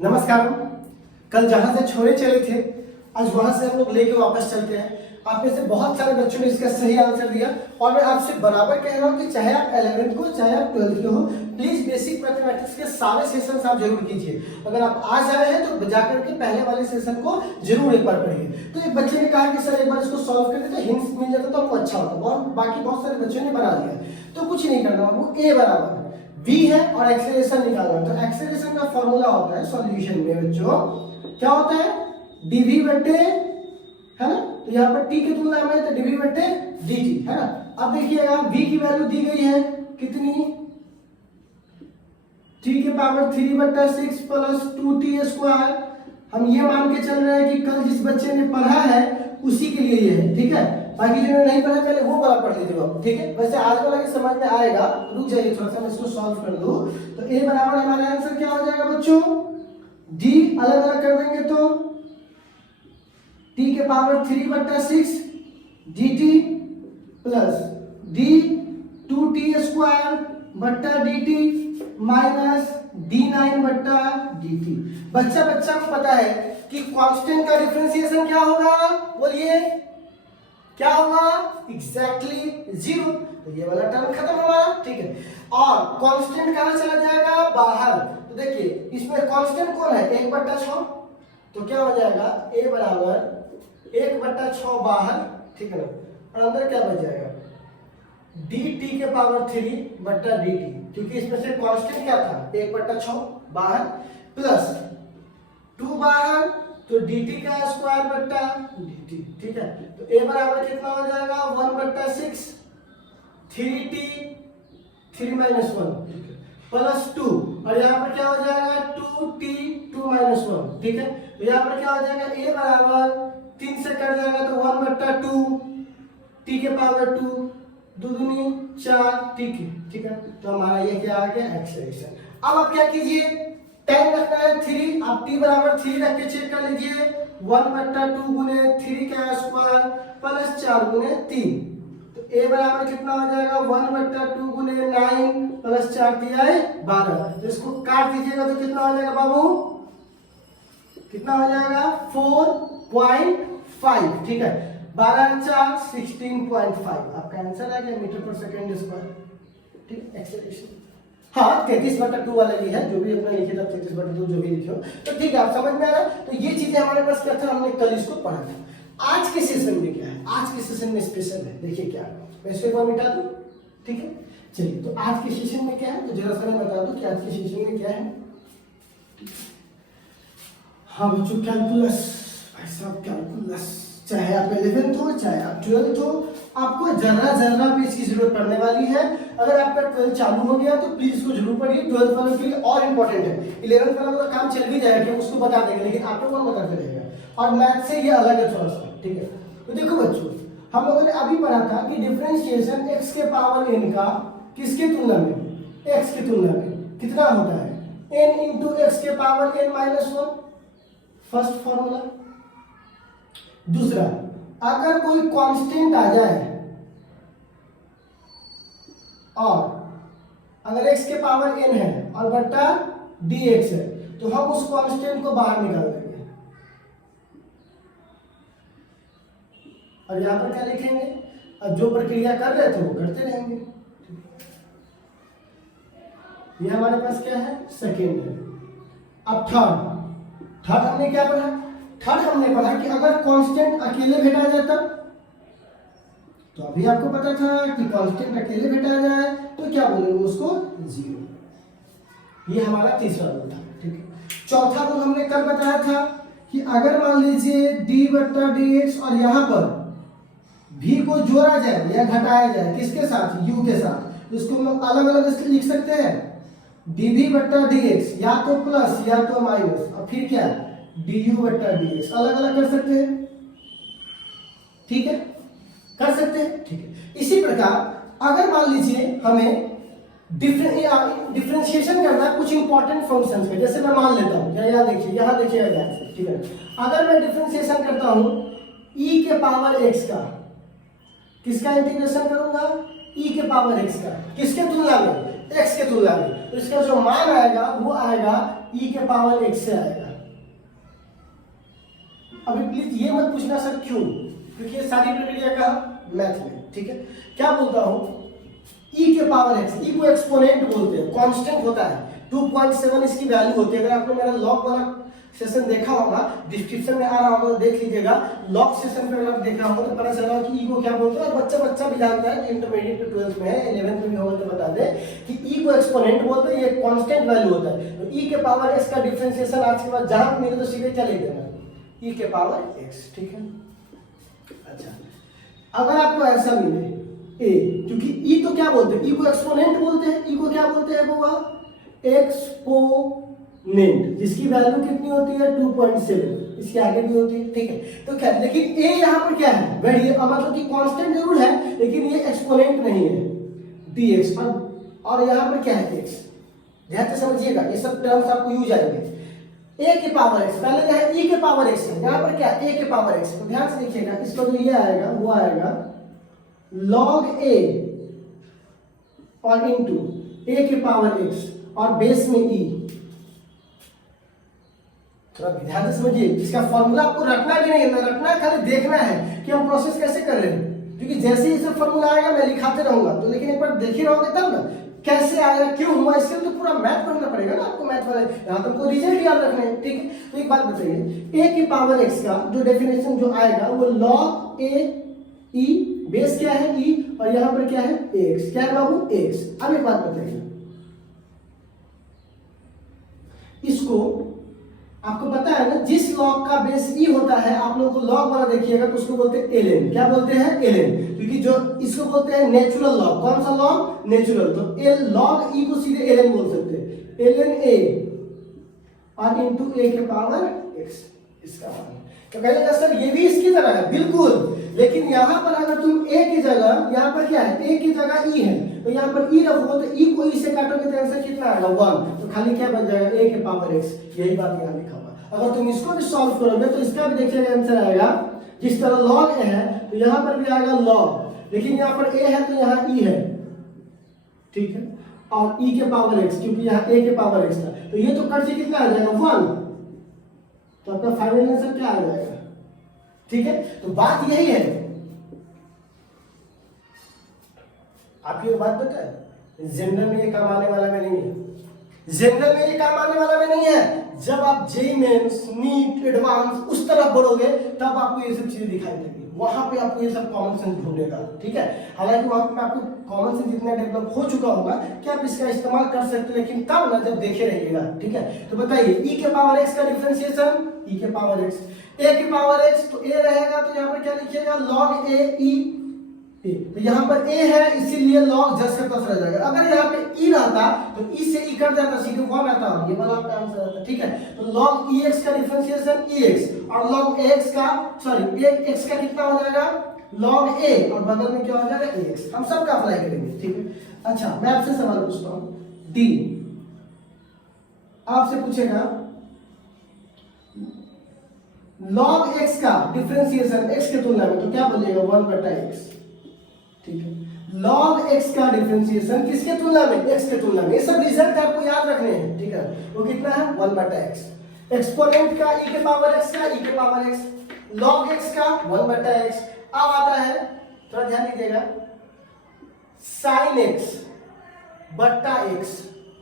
नमस्कार। कल जहां से छोड़े चले थे आज वहां से हम लोग लेके वापस चलते हैं। आप में से बहुत सारे बच्चों ने इसका सही आंसर दिया और मैं आपसे बराबर कह रहा हूं कि चाहे आप 11th को चाहे आप 12th के हो, प्लीज बेसिक मैथमेटिक्स के सारे सेशंस आप जरूर कीजिए। अगर आप आज आए हैं तो जाकर के पहले वाले सेशन को जरूर एक बार पढ़िए। तो एक बच्चे ने कहा कि सर एक बार इसको सॉल्व करते तो हिंट्स मिल जाता तो हमको अच्छा होता। बाकी बहुत सारे बच्चों ने बना लिया, तो कुछ नहीं करना, वो ए बराबर v है और एक्सेलरेशन निकालना। तो एक्सेलरेशन का फॉर्मूला होता है सॉल्यूशन में बच्चों, क्या होता है dv बटे, है ना, तो यहाँ पर t की तुलना में तो dv बटे dt, है ना। अब देखिएगा v की वैल्यू दी गई है कितनी, t के पावर 3 बटा 6 प्लस 2t स्क्वायर। हम ये मान के चल रहे हैं कि कल जिस बच्चे ने पढ़ा है उसी के लिए ये है, ठीक है। बाकी जिन्होंने नहीं पढ़ा पहले वो वाला पढ़ लीजिए आप, ठीक है। वैसे आज वाला भी समझ में आएगा, रुक जाइए थोड़ा सा मैं इसको सॉल्व कर दूं। तो a बराबर हमारा आंसर क्या हो जाएगा बच्चों, d अलग अलग कर देंगे तो t के पावर 3 बटा 6 dt plus d 2t square बटा dt माइनस d9 बटा dt। बच्चा को पता है कि कांस्टेंट का डिफरेंशिएशन क्या होगा, बोलिए क्या होगा, एग्जैक्टली जीरो। तो ये वाला टर्म खत्म हुआ, ठीक है। और कांस्टेंट कहां चला जाएगा, बाहर। तो देखिए इसमें कांस्टेंट कौन है, 1/6, तो क्या हो जाएगा a बराबर 1/6 बाहर, ठीक है ना। और अंदर क्या बच जाएगा dt के पावर 3 बटा dt, क्योंकि इसमें से कांस्टेंट क्या था 1/6 बाहर प्लस 2 बाहर, तो dt का स्क्वायर बटा dt, ठीक है। तो a बराबर कितना हो जाएगा 1/6 3t 3 माइनस 1 प्लस 2, और यहाँ पर क्या हो जाएगा 2t 2 माइनस 1, ठीक है। तो यहाँ पर क्या हो जाएगा a बराबर 3 से कट जाएगा तो 1/2 t के पावर 2 2 दूनी 4, ठीक है। तो हमारा ये क्या आ गया एक्सेलरेशन। अब आप क्या कीजिए, 10 रखना है 3, आप t बराबर 3 रख के चेक कर लीजिए, 1/2 गुने 3 का स्क्वायर प्लस 4 गुने 3। तो a बराबर कितना हो जाएगा 1/2 गुने 9 प्लस 4 दिया है 12। तो इसको काट दीजिएगा तो कितना हो जाएगा बाबू, कितना हो जाएगा 4.5, ठीक है। 12 4 16.5 आपका आंसर आ गया मीटर पर सेकेंड स्क्वायर, ठीक है। एक्सेलरेशन हाँ 33/2 वाला ये है, जो भी अपना लिखे था 33/2 जो भी लिखे हो, तो ठीक है आप समझ में आ रहा है। तो ये चीजें हमारे पास क्या था, हमने कल इसको पढ़ा था। आज के सेशन में क्या है, आज के सेशन में स्पेशल है, देखिए क्या है, मैं इसको एक बार मिटा दूं, ठीक है। चलिए तो आज के सेशन में क्या है, तो जरा सा मैं बता दूं कि आज के सेशन में क्या है। हाँ बच्चों कैलकुलस, भाई साहब कैलकुलस, चाहे आप 11th हो चाहे आप 12th हो, आपको जरा भी इसकी जरूरत पड़ने वाली है। अगर आपका 12th चालू हो गया तो प्लीज इसको जरूर पढ़िए, 12th वालों के लिए और इंपॉर्टेंट है। 11th वाला का काम चल भी जाएगा, उसको बता देंगे, लेकिन आपको कौन बताते रहेगा। और मैथ से ये अलग है थोड़ा सा, ठीक है। तो देखो बच्चों, हम लोगों ने अभी पढ़ा था कि डिफरेंशिएशन x के पावर n का किसके तुलना में, x की तुलना में कितना होता है, n इंटू x के power n minus 1, first formula. दूसरा, अगर कोई कांस्टेंट आ जाए और अगर x के पावर n है और बट्टा dx है, तो हम उस कांस्टेंट को बाहर निकाल देंगे। और यहां पर क्या लिखेंगे, अब जो प्रक्रिया कर रहे थे वो करते रहेंगे। ये हमारे पास क्या है, सेकेंड है। अब थर्ड हमने क्या पढ़ा, थर्ड हमने पढ़ा कि अगर कांस्टेंट अकेले भेटा जाता, तो अभी आपको पता था कि कांस्टेंट अकेले भेटा जाए तो क्या बोलेंगे उसको, जीरो। ये हमारा तीसरा रूल था, ठीक है। चौथा रूल हमने कल बताया था कि अगर मान लीजिए d बट्टा dx और यहां पर v को जोड़ा जाए या घटाया जाए किसके साथ, u के साथ, तो इसको हम अलग अलग लिख सकते हैं, dv बट्टा dx या तो प्लस या तो माइनस, और फिर क्या du बट्टा dx अलग अलग कर सकते हैं, ठीक है, कर सकते हैं, ठीक है। इसी प्रकार अगर मान लीजिए हमें डिफरेंशिएशन करना है कुछ इंपॉर्टेंट फंक्शंस में, जैसे मैं मान लेता हूं, यहाँ देखिएगा ध्यान से, ठीक है। अगर मैं डिफरेंशिएशन करता हूं e के पावर x का, किसका इंटीग्रेशन करूंगा, e के पावर x का, किसके तुलना में, x के तुलना में। तो इसका जो मान आएगा वो आएगा e के पावर x से आएगा। अभी प्लीज ये मत पूछना सर क्यों, क्योंकि ये सारी प्रक्रिया का मैथ में, ठीक है। क्या बोलता हूं, e के पावर x, e को एक्सपोनेंट बोलते हैं, कांस्टेंट होता है, 2.7 इसकी वैल्यू होती है। अगर आपने मेरा लॉग वाला सेशन देखा होगा, डिस्क्रिप्शन में आ रहा होगा तो देख लीजिएगा। लॉग सेशन पे अगर आप देखा होगा तो पता चला कि ई को क्या बोलते हैं, और बच्चा भी जानता है कि इंटरमीडिएट में 12th में है, 11th में भी होगा तो बता दें कि ई को एक्सपोनेंट बोलते हैं, ये कांस्टेंट वैल्यू होता है। तो ई के पावर एक्स का डिफरेंशिएशन आज के बाद जहां मिले तो सीधे चले देना, ई के पावर एक्स, ठीक है। अच्छा, अगर आपको ऐसा मिले ए, क्योंकि ई तो क्या बोलते हैं, ई को एक्सपोनेंट बोलते हैं, ई को क्या बोलते हैं वो एक्सपोनेंट, जिसकी वैल्यू कितनी होती है 2.7, इसके आगे भी होती है, ठीक है। तो क्या, लेकिन ए यहाँ पर क्या है, मतलब कि कांस्टेंट जरूर है लेकिन ये एक्सपोनेंट नहीं है, dx और यहाँ पर क्या है x, ध्यान से समझिएगा, ये सब टर्म्स आपको यूज आएंगे। a के पावर x, पहले क्या है e के पावर x है, यहाँ पर क्या है a के पावर x, तो ध्यान से देखिएगा, इसका जो ये आएगा वो आएगा log a और इंटू a के पावर x और बेस में e। थोड़ा ध्यान से समझिए, इसका फॉर्मूला आपको रखना भी नहीं है, रखना है, खाली देखना है कि हम प्रोसेस कैसे कर रहे हैं, क्योंकि जैसे ही सब फॉर्मूला आएगा मैं लिखाते रहूंगा, तो लेकिन एक बार देखे रहोगे तब ना कैसे आया, क्यों हुआ, इसके तो पूरा मैथ पढ़ना पड़ेगा ना आपको, मैथ वाले यहाँ तुमको रिजल्ट याद रखने हैं, ठीक है। तो एक बात बताइए, a की पावर x का जो डेफिनेशन जो आएगा वो log a e, बेस क्या है e, और यहाँ पर क्या है x, क्या है बाबू x। अब एक बात बताइए, इसको आपको पता है ना, जिस लॉग का बेस ई होता है, आप लोगों को लॉग वाला देखिएगा तो उसको बोलते हैं एलएन, क्या बोलते हैं एलएन, क्योंकि जो इसको बोलते हैं नेचुरल लॉग, कौन सा लॉग, नेचुरल, तो एल लॉग ई को सीधे एलएन बोल सकते हैं, एलएन ए और इनटू ए के पावर एक्स, इसका मान। तो कहेगा सर ये भी इसकी तरह है, बिल्कुल, लेकिन यहाँ पर अगर तुम a की जगह, यहाँ पर क्या है a की जगह e है, तो यहाँ पर e रखो तो e को e से काटोगे तो आंसर कितना आएगा 1, तो खाली क्या बन जाएगा a के पावर x, यही बात यहाँ लिखा हुआ। अगर तुम इसको भी सॉल्व करोगे तो इसका भी देखिएगा आंसर आएगा, जिस तरह log a है तो यहाँ पर भी आएगा log, लेकिन यहाँ पर a है तो यहाँ e है, ठीक है, और e के पावर x, क्योंकि यहाँ a के पावर x था, तो ये तो कट से कितना आ जाएगा 1, तो आपका फाइनल आंसर क्या आ जाएगा, ठीक है। तो बात यही है, आपकी बात पता है, जनरल में ये काम आने वाला में नहीं है, जनरल में ये काम आने वाला में नहीं है। जब आप जेईई मेंस, नीट, एडवांस उस तरफ बढ़ोगे तब आपको ये सब चीजें दिखाई देगी, वहां पे आपको ये सब कॉमन सेंस ढूंढेगा, ठीक है। हालांकि वहां पे आपको कॉमन सेंस जितना डेवलप हो चुका होगा कि आप इसका इस्तेमाल कर सकते हैं, लेकिन तब ना जब देखे रहिएगा, ठीक है। तो बताइए e के पावर x का डिफरेंशिएशन, e के पावर x, a के पावर x, तो a रहेगा तो यहाँ पर क्या लिखिएगा log a e, तो यहाँ पर a है इसीलिए log जस का तस रह जाएगा। अगर यहाँ पे e रहता तो e से e कट जाता, सीधे 1 आता, ये वाला आपका आंसर आता, ठीक है। तो log ex का डिफरेंशिएशन ex और log ax का, सॉरी x का कितना हो जाएगा log a और बगल में क्या हो जाएगा ax, हम सब का अप्लाई करेंगे, ठीक है। अच्छा, मैं आपसे सवाल पूछता हूँ, d आपसे पूछेगा log x का डिफरेंशिएशन x के तुलना में, तो क्या बोलिएगा 1/x, ठीक है। log x का डिफरेंशिएशन किसके तुलना में, x के तुलना में, ये सब रिजल्ट आपको याद रखने हैं, ठीक है। वो कितना है 1/x, एक्सपोनेंट का e के पावर x का e के पावर x, log x का 1/x। अब आता है, थोड़ा ध्यान दीजिएगा, sin x बट्टा x,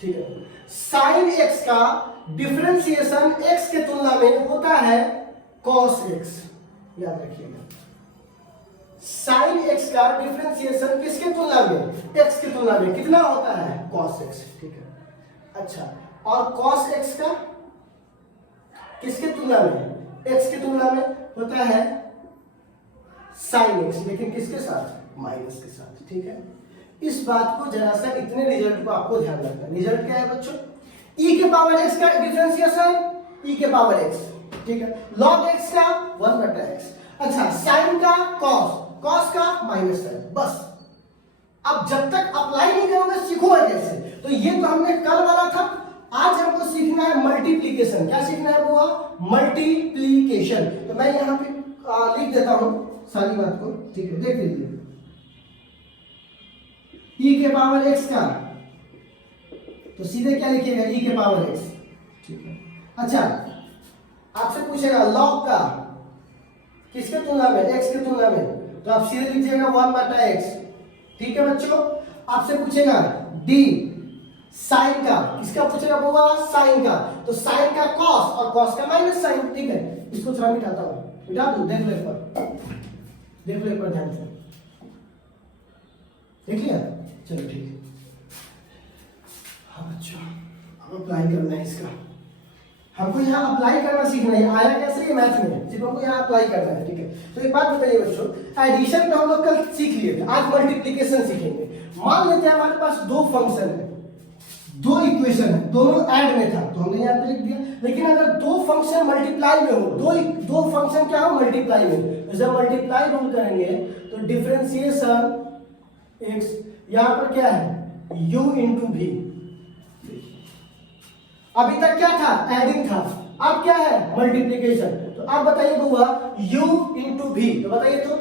ठीक है। sin x का डिफरेंशिएशन x के तुलना में होता है cos x, याद रखिएगा। sin x का डिफरेंशिएशन किसके तुलना में, x के तुलना में कितना होता है cos x, ठीक है। अच्छा, और cos x का किसके तुलना में, x के तुलना में होता है sin x, लेकिन किसके साथ, माइनस के साथ, ठीक है। इस बात को जरा सा, इतने रिजल्ट को आपको ध्यान रखना है। रिजल्ट क्या है बच्चों, e के पावर x का डिफरेंशिएशन e के पावर x, ठीक है, log x का 1/x, अच्छा sin का cos, cos का माइनस है, बस। अब जब तक अप्लाई नहीं करोगे सीखोगे कैसे, तो ये तो हमने कल वाला था, आज हमको सीखना है मल्टीप्लीकेशन। क्या सीखना है वो, मल्टीप्लीकेशन। तो मैं यहाँ पे लिख देता हूं सारी बात को, ठीक है, देख लीजिए। e के पावर x का तो सीधे क्या लिखिएगा e के पावर x, ठीक है। अच्छा आपसे पूछेगा लॉग का किसके तुलना में, x के तुलना में, तो आप सीधे लीजिएगा 1/x, ठीक है बच्चों। आपसे पूछेगा d साइन का, किसका पूछेगा बुआ, साइन का, तो साइन का कॉस और कॉस का माइनस साइन, ठीक है। इसको थोड़ा मिटाता हूं, मिटा दूं, देख लो एक बार ध्यान से, देख लिया, चलो ठीक है। हाँ बच्चों अब अप्लाई करना है इसका, हमको यहाँ अप्लाई करना सीखना है। आया कैसे ये मैथ में, सिर्फ हमको यहाँ अप्लाई करना है, ठीक है। तो एक बात बताइए बच्चों, एडिशन तो हम लोग कल सीख लिए थे, आज मल्टीप्लिकेशन सीखेंगे। मान लेते हैं हमारे पास दो फंक्शन है, दो इक्वेशन है, दोनों ऐड में था तो हमने यहाँ पे लिख दिया। लेकिन अगर दो फंक्शन मल्टीप्लाई में हो, दो फंक्शन क्या हो मल्टीप्लाई में, जब मल्टीप्लाई रूल करेंगे तो डिफरेंशिएशन x, यहाँ पर क्या है u इंटू भी। अभी तक क्या था, एडिंग था, अब क्या है मल्टीप्लिकेशन। तो अब बताइए बुआ u इंटू भी, तो बताइए तो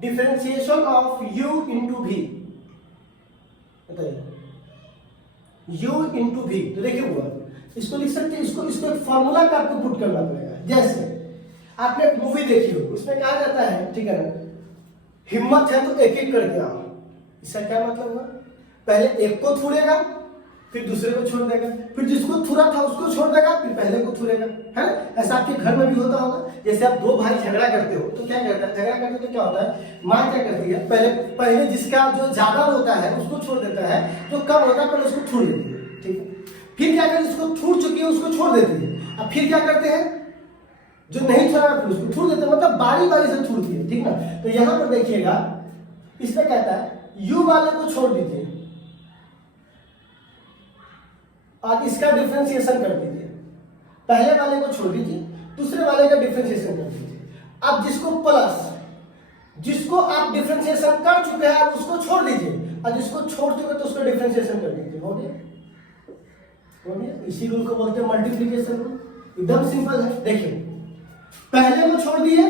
डिफरेंशिएशन ऑफ u इंटू भी, बताइए u इंटू भी। तो देखिए बुआ इसको लिख सकते हैं, इसको एक फॉर्मूला का आपको पुट करना पड़ेगा। जैसे आपने एक मूवी देखी हो, उसमें कहा जाता है, ठीक है ना, हिम्मत है तो एक एक करके आओ। इसका क्या मतलब हुआ, पहले एक को थूड़ेगा फिर दूसरे को छोड़ देगा, फिर जिसको थूरा था उसको छोड़ देगा, फिर पहले को थूरेगा, है ना। ऐसा आपके घर में भी होता होगा। जैसे आप दो भाई झगड़ा करते हो तो क्या करता है, झगड़ा करते तो क्या होता है, माँ क्या करती है, पहले जिसका जो ज्यादा होता है उसको छोड़ देता है, जो कम होता है पहले उसको थूड़ देती है, ठीक है। फिर क्या करती है, जिसको थूड़ चुकी है उसको छोड़ देती है। अब फिर क्या करते हैं, जो नहीं थोड़ा फिर उसको थूड़ देते हैं, मतलब बारी बारी से थूड़ती है, ठीक ना। तो यहाँ पर देखिएगा इसमें कहता है u वाले को छोड़ दीजिए और इसका डिफरेंशिएशन कर दीजिए, पहले वाले को छोड़ दीजिए, दूसरे वाले का डिफरेंशिएशन कर दीजिए। अब जिसको प्लस, जिसको आप डिफरेंशिएशन कर चुके हैं आप उसको छोड़ दीजिए, और जिसको छोड़ चुके तो उसको डिफरेंशिएशन कर दीजिए। हो गया, हो गया। इसी रूल को बोलते हैं मल्टीप्लिकेशन रूल, एकदम सिंपल है। देखिए पहले को छोड़ दिए,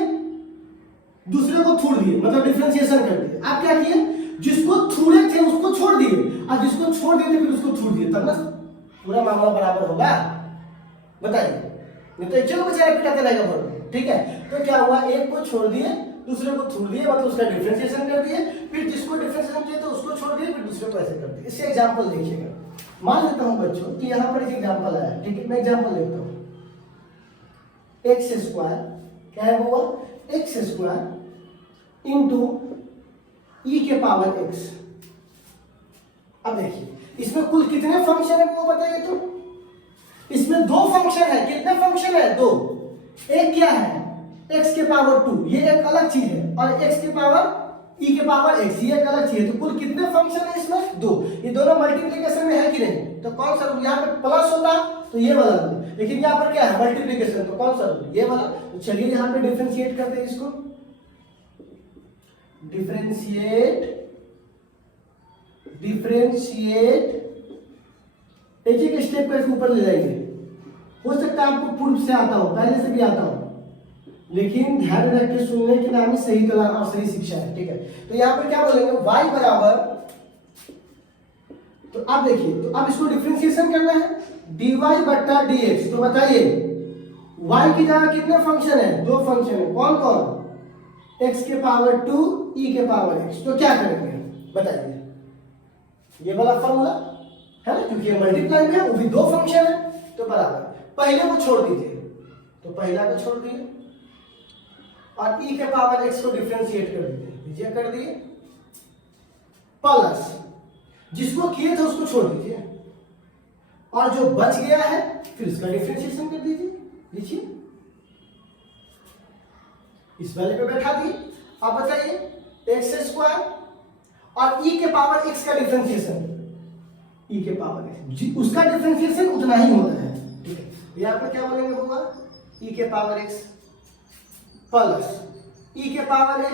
दूसरे को थूड़ दिए, मतलब डिफरेंशिएशन कर दिए। आप क्या किए, जिसको थूड़े थे उसको छोड़ दिए, और जिसको छोड़ दिए थे फिर उसको थूड़ दिए, तब ना पूरा मामला बराबर होगा, बताइए। नहीं तो चलो बेचारे पिटाते रहेगा बोल, ठीक है। तो क्या हुआ, एक को छोड़ दिए दूसरे को थूड़ दिए, मतलब उसका डिफरेंशिएशन कर दिए, फिर जिसको डिफरेंशिएशन किया तो उसको छोड़ दिए, फिर दूसरे को ऐसे कर दिए। इससे एग्जांपल देखिएगा, मान लेता हूं बच्चों कि यहां पर एक एग्जांपल आया, ठीक है। मैं एग्जांपल लेता हूं, x स्क्वायर क्या है वो, x स्क्वायर इंटू e के पावर x। अब देखिए इसमें कुल कितने फंक्शन है वो बताइए तो। इसमें दो फंक्शन है, कितने फंक्शन है, दो। एक क्या है x के पावर 2, ये एक अलग चीज है, और x के पावर e के पावर x, ये एक अलग चीज है। तो कुल कितने फंक्शन है इसमें, दो। ये दोनों मल्टीप्लिकेशन में है कि नहीं, तो कौन सा रूल, यहाँ पे प्लस होता तो ये वाला रूल, लेकिन यहाँ पर क्या है मल्टीप्लिकेशन, तो कौन सा रूल, ये वाला। तो चलिए यहाँ पे डिफरेंशिएट करते हैं इसको, डिफरेंशिएट एक एक स्टेप पे ऊपर ले जाएंगे। हो सकता है आपको पूर्व से आता हो, पहले से भी आता हो, लेकिन ध्यान रख के सुनने के नाम ही सही कला और सही शिक्षा है, ठीक है। तो यहाँ पर क्या बोलेंगे, y बराबर, तो अब देखिए, तो अब इसको डिफरेंशिएशन करना है, dy बट्टा dx। तो बताइए y की जगह कितने फंक्शन है, दो फंक्शन है, कौन कौन, x के पावर 2 e के पावर x। तो क्या करेंगे बताइए, ये वाला फॉर्मूला है ना, क्योंकि ये मल्टीप्लाई में है, वो भी दो फंक्शन है, तो बराबर पहले को छोड़ दीजिए, तो पहला को छोड़ दिए, और e के पावर x को डिफरेंशिएट कर दीजिए, ये कर दिए, प्लस जिसको किए थे उसको छोड़ दीजिए, और जो बच गया है फिर इसका डिफरेंशिएशन कर दीजिए। देखिए इस वाले पे बैठा दिए। अब बताइए एक्स स्क्वायर और e के पावर x का डिफरेंशिएशन, e के पावर x उसका डिफरेंशिएशन उतना ही होता है, ठीक है। यहाँ पर क्या बोलेंगे होगा, e के पावर x प्लस e के पावर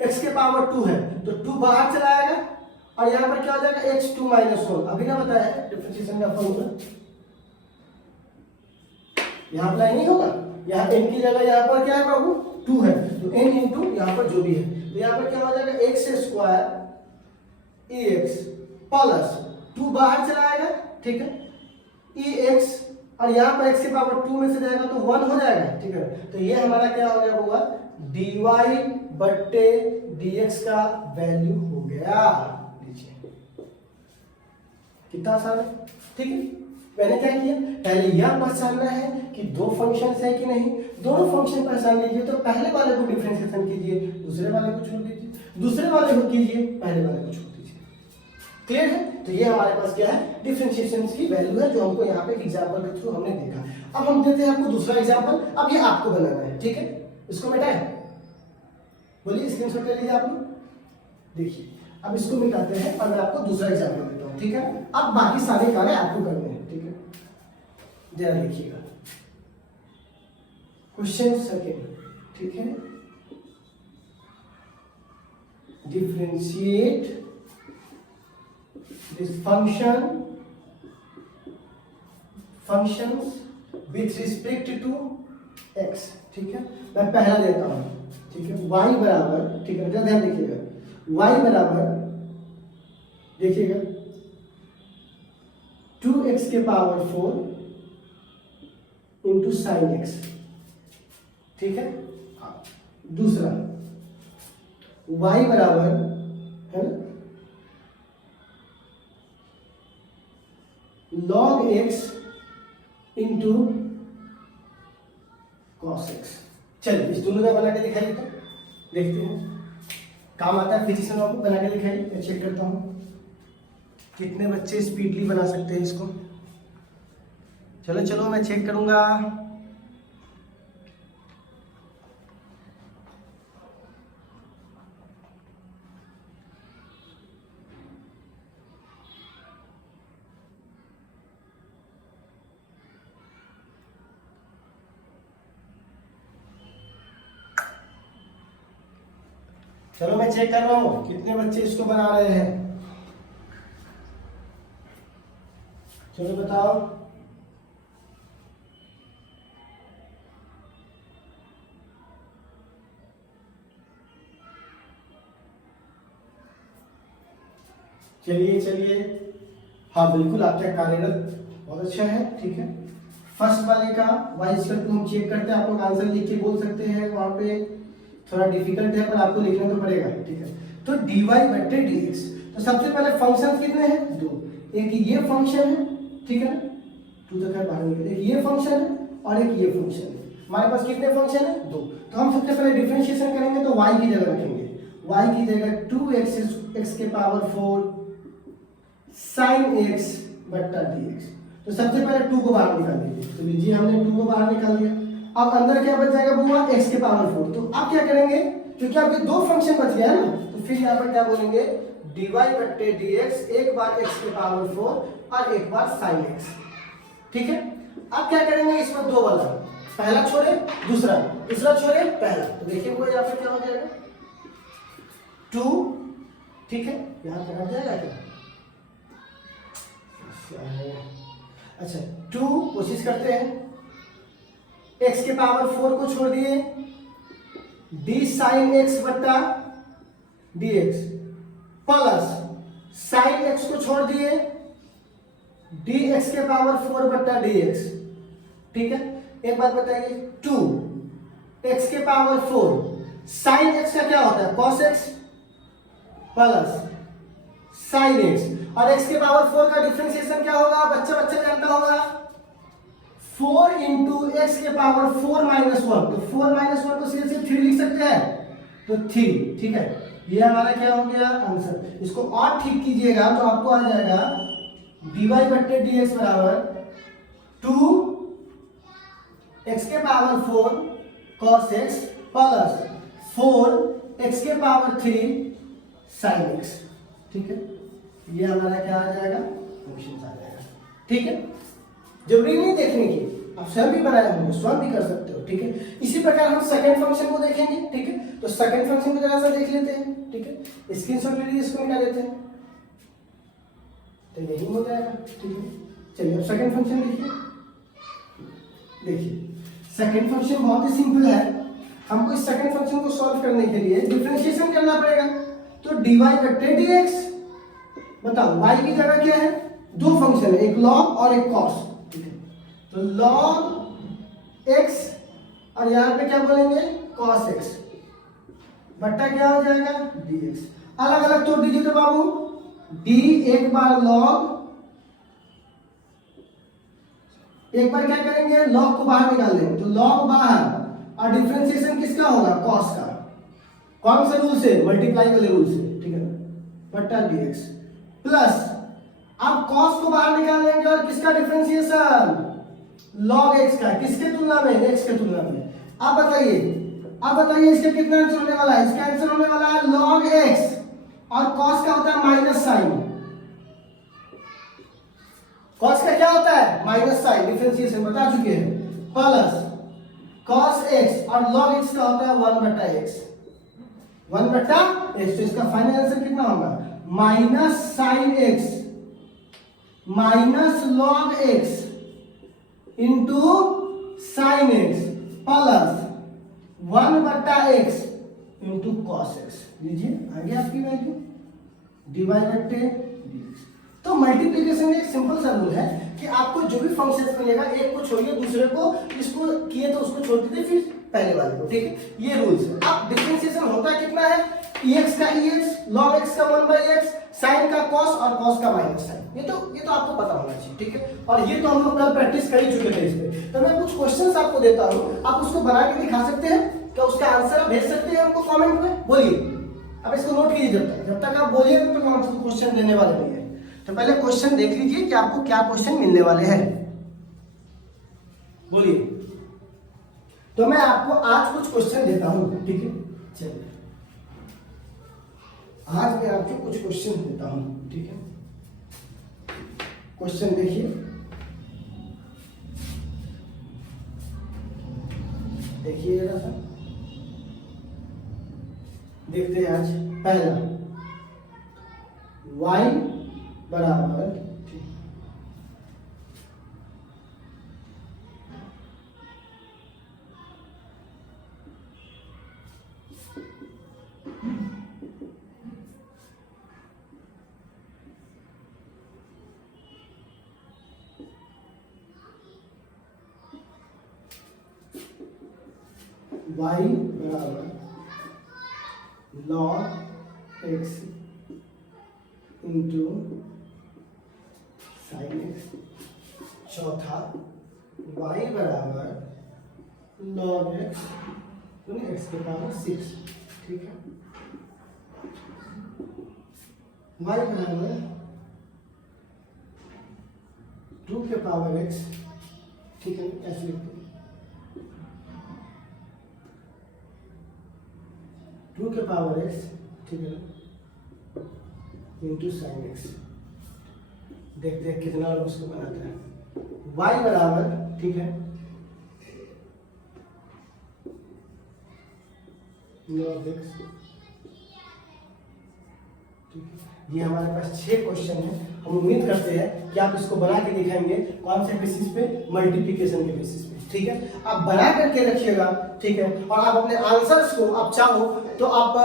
x के पावर 2 है तो 2 बाहर चला आएगा, और यहाँ पर क्या हो जाएगा x2 माइनस 1। अभी ना बताया है डिफरेंशिएशन का फॉर्मूला, यहाँ अप्लाई नहीं होगा, यहाँ n की जगह यहाँ पर क्या है बाबू 2 है, तो n इंटू यहाँ पर जो भी है, तो यहाँ पर क्या हो जाएगा एक्स स्क्वायर ax प्लस 2 बाहर चला आएगा ठीक है, ई एक्स और यहाँ पर x के पावर 2 में से जाएगा तो 1 हो जाएगा, ठीक है। तो ये हमारा क्या हो गया होगा, dy बट्टे dx का वैल्यू हो गया। लीजिए कितना आसान है, ठीक है। मैंने क्या किया, पहले यह पहचानना है कि दो फंक्शंस है कि नहीं। दोनों फंक्शन पहचान लीजिए तो पहले वाले को डिफरेंशिएशन कीजिए, दूसरे वाले को छोड़ दीजिए, दूसरे वाले को कीजिए, पहले वाले को छोड़ दीजिए। क्लियर है। तो ये हमारे पास क्या है, डिफरेंशिएशन की वैल्यू है, जो हमको यहाँ पे एग्जांपल के थ्रू हमने देखा। अब हम देते हैं आपको दूसरा एग्जांपल। अब ये आपको बनाना है, ठीक है। इसको मिटाएं, बोलिए, स्क्रीनशॉट ले लीजिए आप लोग। देखिए अब इसको मिटाते हैं और मैं आपको दूसरा एग्जांपल देता हूँ, ठीक है। अब बाकी सारे कार्य आपको करने हैं, ठीक है। जरा देखिएगा, क्वेश्चन सेकेंड, ठीक है। Differentiate this functions with respect to x, ठीक है। मैं पहला देता हूं, ठीक है। y बराबर, ठीक है, ध्यान देखिएगा, y बराबर देखिएगा 2x के पावर 4 इंटू साइन x, ठीक है। दूसरा y बराबर है ना log x into cos x। चलिए इस दोनों का बना के दिखाइए, तो देखते हैं काम आता है फिजिक्स में। आपको बना के दिखाइए, मैं चेक करता हूँ कितने बच्चे स्पीडली बना सकते हैं इसको। चलो चलो मैं चेक करूंगा। चलो मैं चेक कर रहा हूं कितने बच्चे इसको बना रहे हैं। चलो बताओ। चलिए चलिए, हाँ बिल्कुल आपका कार्यरत बहुत अच्छा है, ठीक है। फर्स्ट वाले का y स्क्वायर टू हम चेक करते हैं। आप लोग आंसर लिख के बोल सकते हैं, वहां पे थोड़ा डिफिकल्ट है पर आपको लिखना तो पड़ेगा, ठीक है। तो dy बट्टे dx, तो सबसे पहले फंक्शन कितने हैं, दो। एक ये फंक्शन है, ठीक है, टू तो खैर बाहर निकल, एक ये फंक्शन है और एक ये फंक्शन है। हमारे पास कितने फंक्शन है, दो। तो हम सबसे पहले डिफरेंशिएशन करेंगे तो y की जगह रखेंगे, y की जगह 2x x के पावर 4 sin x बट्टा dx। तो सबसे पहले 2 को बाहर निकाल दीजिए। तो लीजिए हमने 2 को बाहर निकाल दिया। अब अंदर क्या बच जाएगा बुआ, x के पावर 4। तो आप क्या करेंगे, क्योंकि आपके दो फंक्शन बच गया है ना, तो फिर यहाँ पर क्या बोलेंगे, dy बट्टे dx, एक बार x के पावर 4 और एक बार sin x, ठीक है। अब क्या करेंगे, इसमें दो वाला, पहला छोड़े दूसरा, दूसरा छोड़े पहला। तो देखिए वो यहाँ पे क्या हो जाएगा, 2, ठीक है, यहाँ पे हट जाएगा क्या, अच्छा 2, कोशिश करते हैं, x के पावर 4 को छोड़ दिए, d sin x बट्टा dx प्लस sin x को छोड़ दिए, dx के पावर 4 बट्टा dx, ठीक है। एक बात बताइए, 2 x के पावर 4 sin x का क्या होता है, cos x plus sin x, और x के पावर 4 का डिफरेंशिएशन क्या होगा, बच्चा बच्चा जानता होगा, 4 इंटू एक्स के पावर 4 माइनस 1। तो 4 माइनस 1 को सीधे सीधे 3 लिख सकते हैं, तो 3, ठीक है। ये हमारा क्या हो गया आंसर। इसको और ठीक कीजिएगा तो आपको आ जाएगा dy बट्टे dx बराबर 2 x के power 4 cos x plus 4 x के पावर 3 sin x, ठीक है। ये हमारा क्या आ जाएगा, फंक्शन आ जाएगा, ठीक है। जरूरी नहीं देखने की, आप स्वयं भी बनाए होंगे, स्वयं भी कर सकते हो, ठीक है। इसी प्रकार हम सेकंड फंक्शन को देखेंगे, ठीक है। तो सेकंड फंक्शन को जरा सा देख लेते हैं, ठीक है। स्क्रीनशॉट ले लीजिए, इसको मिटा देते हैं, तो यही हो जाएगा, ठीक है। चलिए अब सेकंड फंक्शन देखिए। देखिए सेकंड फंक्शन बहुत ही सिंपल है। हमको इस सेकंड फंक्शन को सॉल्व करने के लिए डिफरेंशिएशन करना पड़ेगा। तो dy बट्टे dx, बताओ y की जगह क्या है, दो फंक्शन है, एक लॉग और एक कॉस, ठीक है। तो लॉग एक्स और यहाँ पे क्या बोलेंगे कॉस एक्स बट्टा क्या हो जाएगा dx। अलग अलग तोड़ दीजिए तो बाबू, d एक बार लॉग, एक बार क्या करेंगे लॉग को बाहर निकाल देंगे, तो लॉग बाहर और डिफरेंशिएशन किसका होगा कॉस का, कौन से रूल से मल्टीप्लाई वाले रूल से, ठीक है ना, बट्टा dx प्लस अब कॉस को बाहर निकाल देंगे और किसका डिफरेंशिएशन लॉग x का, किसके तुलना में x के तुलना में। अब बताइए इसका कितना आंसर होने वाला है, इसका आंसर होने वाला है log x और cos का होता है माइनस साइन, cos का क्या होता है माइनस साइन, डिफरेंशिएशन बता चुके हैं, प्लस cos x और log x का होता है 1/x, 1/x। तो इसका फाइनल आंसर कितना होगा minus sine x minus log x into sine x plus 1/x into cos X. लीजिए आगे आपकी वैल्यू dy/10 dx। तो मल्टीप्लिकेशन में एक सिंपल सा रूल है कि आपको जो भी फंक्शन मिलेगा एक को छोड़िए दूसरे को, इसको किए तो उसको छोड़ दीजिए फिर पहले वाले को, ठीक है ये रूल्स है। अब डिफरेंशिएशन होता कितना है ex का ex log x का 1/x साइन का cos और cos का माइनस साइन, ये तो आपको पता होना चाहिए, ठीक है। और ये तो हम लोग कल प्रैक्टिस कर ही चुके थे इस पे। तो मैं कुछ क्वेश्चंस आपको देता हूं, आप उसको बना के दिखा सकते हैं, क्या उसका आंसर आप भेज सकते हैं हमको कमेंट में, बोलिए। अब इसको नोट कीजिए, जब तक आप बोलिए तब तक हम आपको क्वेश्चन देने वाले नहीं है। तो पहले क्वेश्चन देख लीजिए कि आपको क्या क्वेश्चन मिलने वाले हैं, बोलिए। तो मैं आपको आज कुछ क्वेश्चन देता हूं, ठीक है चलिए आज मैं आपको कुछ क्वेश्चन देता हूं, ठीक है। क्वेश्चन देखिए, देखिए जरा सा, देखते हैं आज पहला y बराबर y बराबर log x into sine x। चौथा y बराबर log x x के पावर 6, ठीक है। y बराबर 2 के पावर x, ठीक है ऐसे लिखते हैं 2 के पावर x, ठीक है इंटू साइन x। देखते हैं कितना लोग उसको बनाते हैं। y बराबर, ठीक है log x, ठीक है। ये हमारे पास 6 क्वेश्चन है, हम उम्मीद करते हैं कि आप इसको बना के दिखाएंगे, कौन से बेसिस पे मल्टीप्लिकेशन के बेसिस पे, ठीक है। आप बना करके रखिएगा, ठीक है। और आप अपने आंसर्स को आप चाहो तो आप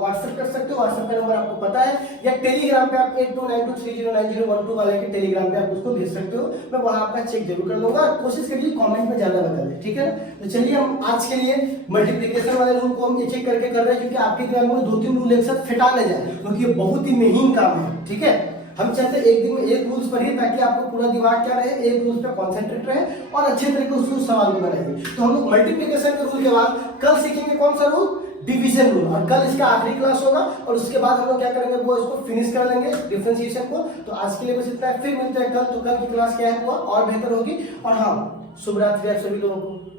व्हाट्सएप कर सकते हो, व्हाट्सएप का नंबर आपको पता है, या टेलीग्राम पे आप 8292309012 वाले के टेलीग्राम पे आप उसको भेज सकते हो, मैं वहां आपका चेक जरूर कर लूंगा। कोशिश करिए कमेंट में ज्यादा बता दें, ठीक है। तो चलिए हम आज के लिए मल्टीप्लिकेशन वाले रूल को हम एक एक करके कर रहे हैं, क्योंकि आपके दिमाग में 2-3 रूल एक साथ फिटा न जाए, क्योंकि ये बहुत ही महीन काम है, ठीक है। हम चाहते हैं एक दिन में एक रूल्स पढ़िए ताकि आपको पूरा दिमाग क्या रहे, एक रूल्स पे कॉन्सेंट्रेट रहे और अच्छे तरीके से उस सवाल को बनाइए। तो हम लोग मल्टीप्लिकेशन के रूल के बाद कल सीखेंगे कौन सा रूल, डिवीजन रूल, और कल इसका आखिरी क्लास होगा और उसके बाद हम लोग क्या करेंगे वो इसको फिनिश कर लेंगे डिफरेंशिएशन को। तो आज के लिए बस इतना है, फिर मिलते हैं कल। तो कल की क्लास क्या है वो और बेहतर होगी। और हाँ, शुभ रात्रि आप सभी लोगों को।